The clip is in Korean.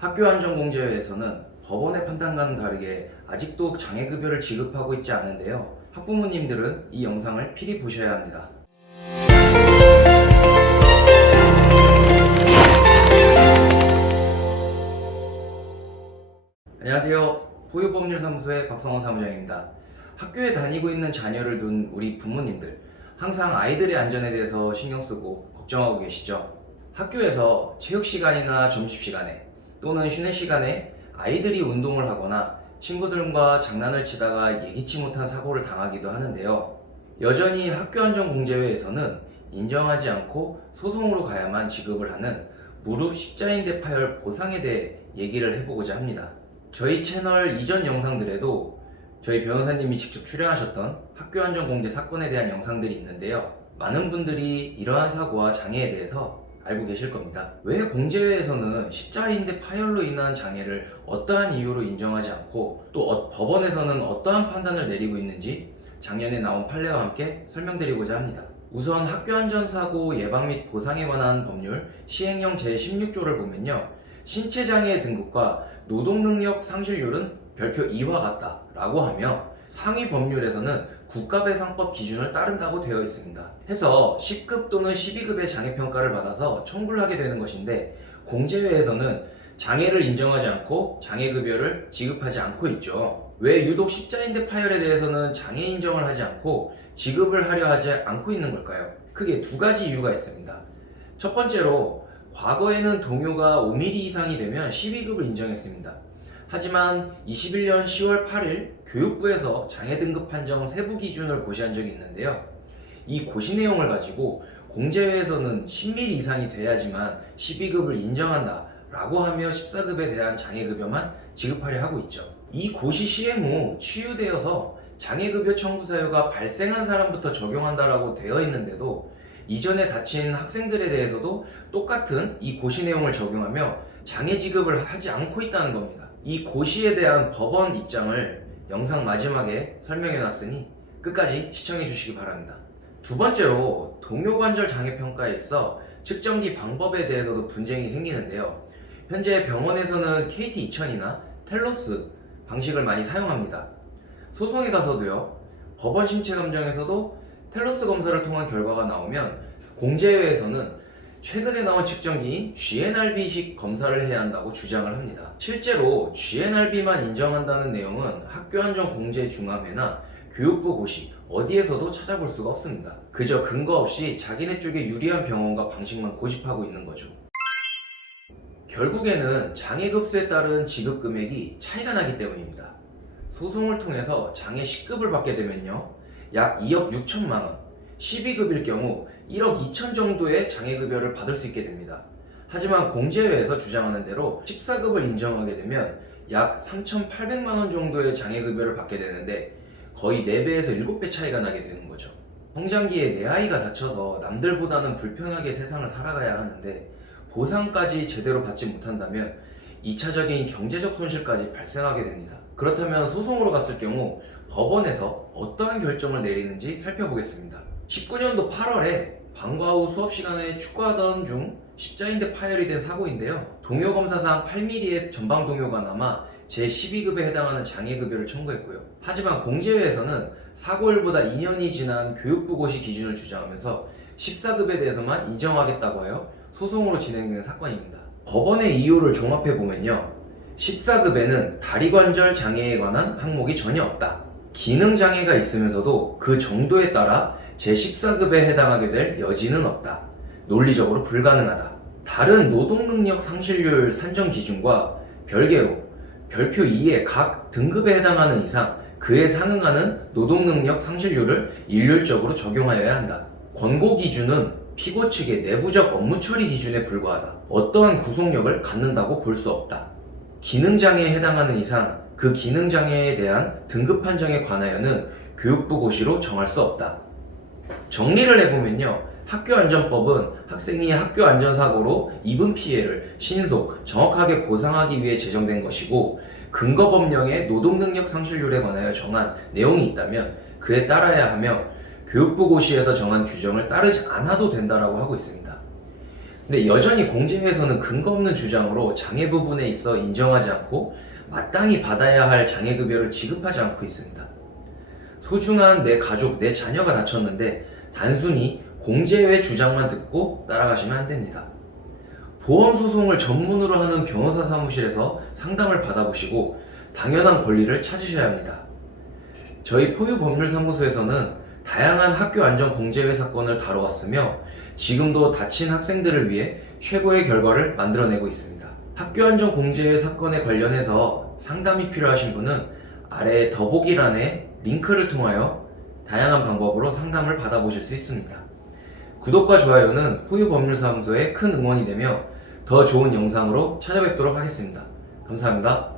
학교안전공제회에서는 법원의 판단과는 다르게 아직도 장애급여를 지급하고 있지 않은데요. 학부모님들은 이 영상을 필히 보셔야 합니다. 안녕하세요. 포유법률사무소의 박성원 사무장입니다. 학교에 다니고 있는 자녀를 둔 우리 부모님들, 항상 아이들의 안전에 대해서 신경 쓰고 걱정하고 계시죠? 학교에서 체육시간이나 점심시간에 또는 쉬는 시간에 아이들이 운동을 하거나 친구들과 장난을 치다가 예기치 못한 사고를 당하기도 하는데요. 여전히 학교안전공제회에서는 인정하지 않고 소송으로 가야만 지급을 하는 무릎 십자인대 파열 보상에 대해 얘기를 해보고자 합니다. 저희 채널 이전 영상들에도 저희 변호사님이 직접 출연하셨던 학교안전공제 사건에 대한 영상들이 있는데요. 많은 분들이 이러한 사고와 장애에 대해서 알고 계실 겁니다. 왜 공제회에서는 십자인대 파열로 인한 장애를 어떠한 이유로 인정하지 않고 또 법원에서는 어떠한 판단을 내리고 있는지 작년에 나온 판례와 함께 설명드리고자 합니다. 우선 학교안전사고 예방 및 보상에 관한 법률 시행령 제16조를 보면요, 신체장애 등급과 노동능력 상실률은 별표 2와 같다 라고 하며 상위 법률에서는 국가배상법 기준을 따른다고 되어 있습니다. 해서 10급 또는 12급의 장애평가를 받아서 청구를 하게 되는 것인데, 공제회에서는 장애를 인정하지 않고 장애급여를 지급하지 않고 있죠. 왜 유독 십자인대 파열에 대해서는 장애 인정을 하지 않고 지급을 하려 하지 않고 있는 걸까요? 크게 두 가지 이유가 있습니다. 첫 번째로, 과거에는 동요가 5mm 이상이 되면 12급을 인정했습니다. 하지만 21년 10월 8일 교육부에서 장애 등급 판정 세부 기준을 고시한 적이 있는데요. 이 고시 내용을 가지고 공제회에서는 10mm 이상이 돼야지만 12급을 인정한다 라고 하며 14급에 대한 장애급여만 지급하려 하고 있죠. 이 고시 시행 후 치유되어서 장애급여 청구 사유가 발생한 사람부터 적용한다라고 되어 있는데도 이전에 다친 학생들에 대해서도 똑같은 이 고시 내용을 적용하며 장애 지급을 하지 않고 있다는 겁니다. 이 고시에 대한 법원 입장을 영상 마지막에 설명해 놨으니 끝까지 시청해 주시기 바랍니다. 두 번째로, 동요관절 장애평가에 있어 측정기 방법에 대해서도 분쟁이 생기는데요. 현재 병원에서는 KT2000이나 텔로스 방식을 많이 사용합니다. 소송에 가서도요, 법원 심체감정에서도 텔로스 검사를 통한 결과가 나오면 공제회에서는 최근에 나온 측정기인 GNRB식 검사를 해야 한다고 주장을 합니다. 실제로 GNRB만 인정한다는 내용은 학교안전공제중앙회나 교육부 고시 어디에서도 찾아볼 수가 없습니다. 그저 근거 없이 자기네 쪽에 유리한 병원과 방식만 고집하고 있는 거죠. 결국에는 장애급수에 따른 지급 금액이 차이가 나기 때문입니다. 소송을 통해서 장애 10급을 받게 되면요, 약 2억 6천만 원, 12급일 경우 1억 2천 정도의 장애급여를 받을 수 있게 됩니다. 하지만 공제회에서 주장하는 대로 14급을 인정하게 되면 약 3,800만 원 정도의 장애급여를 받게 되는데 거의 4배에서 7배 차이가 나게 되는 거죠. 성장기에 내 아이가 다쳐서 남들보다는 불편하게 세상을 살아가야 하는데 보상까지 제대로 받지 못한다면 2차적인 경제적 손실까지 발생하게 됩니다. 그렇다면 소송으로 갔을 경우 법원에서 어떠한 결정을 내리는지 살펴보겠습니다. 19년도 8월에 방과 후 수업 시간에 축구하던 중 십자인대 파열이 된 사고인데요. 동요 검사상 8mm의 전방 동요가 남아 제12급에 해당하는 장애급여를 청구했고요. 하지만 공제회에서는 사고일보다 2년이 지난 교육부 고시 기준을 주장하면서 14급에 대해서만 인정하겠다고 하여 소송으로 진행된 사건입니다. 법원의 이유를 종합해보면요, 14급에는 다리관절 장애에 관한 항목이 전혀 없다. 기능장애가 있으면서도 그 정도에 따라 제14급에 해당하게 될 여지는 없다. 논리적으로 불가능하다. 다른 노동능력 상실률 산정 기준과 별개로 별표 2의 각 등급에 해당하는 이상 그에 상응하는 노동능력 상실률을 일률적으로 적용하여야 한다. 권고 기준은 피고 측의 내부적 업무 처리 기준에 불과하다. 어떠한 구속력을 갖는다고 볼 수 없다. 기능장애에 해당하는 이상 그 기능장애에 대한 등급 판정에 관하여는 교육부 고시로 정할 수 없다. 정리를 해보면요, 학교안전법은 학생이 학교안전사고로 입은 피해를 신속, 정확하게 보상하기 위해 제정된 것이고, 근거법령의 노동능력 상실률에 관하여 정한 내용이 있다면 그에 따라야 하며 교육부 고시에서 정한 규정을 따르지 않아도 된다라고 하고 있습니다. 근데 여전히 공제회에서는 근거 없는 주장으로 장애 부분에 있어 인정하지 않고 마땅히 받아야 할 장애급여를 지급하지 않고 있습니다. 소중한 내 가족, 내 자녀가 다쳤는데 단순히 공제회 주장만 듣고 따라가시면 안 됩니다. 보험 소송을 전문으로 하는 변호사 사무실에서 상담을 받아보시고 당연한 권리를 찾으셔야 합니다. 저희 포유법률사무소에서는 다양한 학교 안전 공제회 사건을 다뤄왔으며 지금도 다친 학생들을 위해 최고의 결과를 만들어내고 있습니다. 학교 안전 공제회 사건에 관련해서 상담이 필요하신 분은 아래 더보기란에 링크를 통하여 다양한 방법으로 상담을 받아보실 수 있습니다. 구독과 좋아요는 포유법률사무소에 큰 응원이 되며 더 좋은 영상으로 찾아뵙도록 하겠습니다. 감사합니다.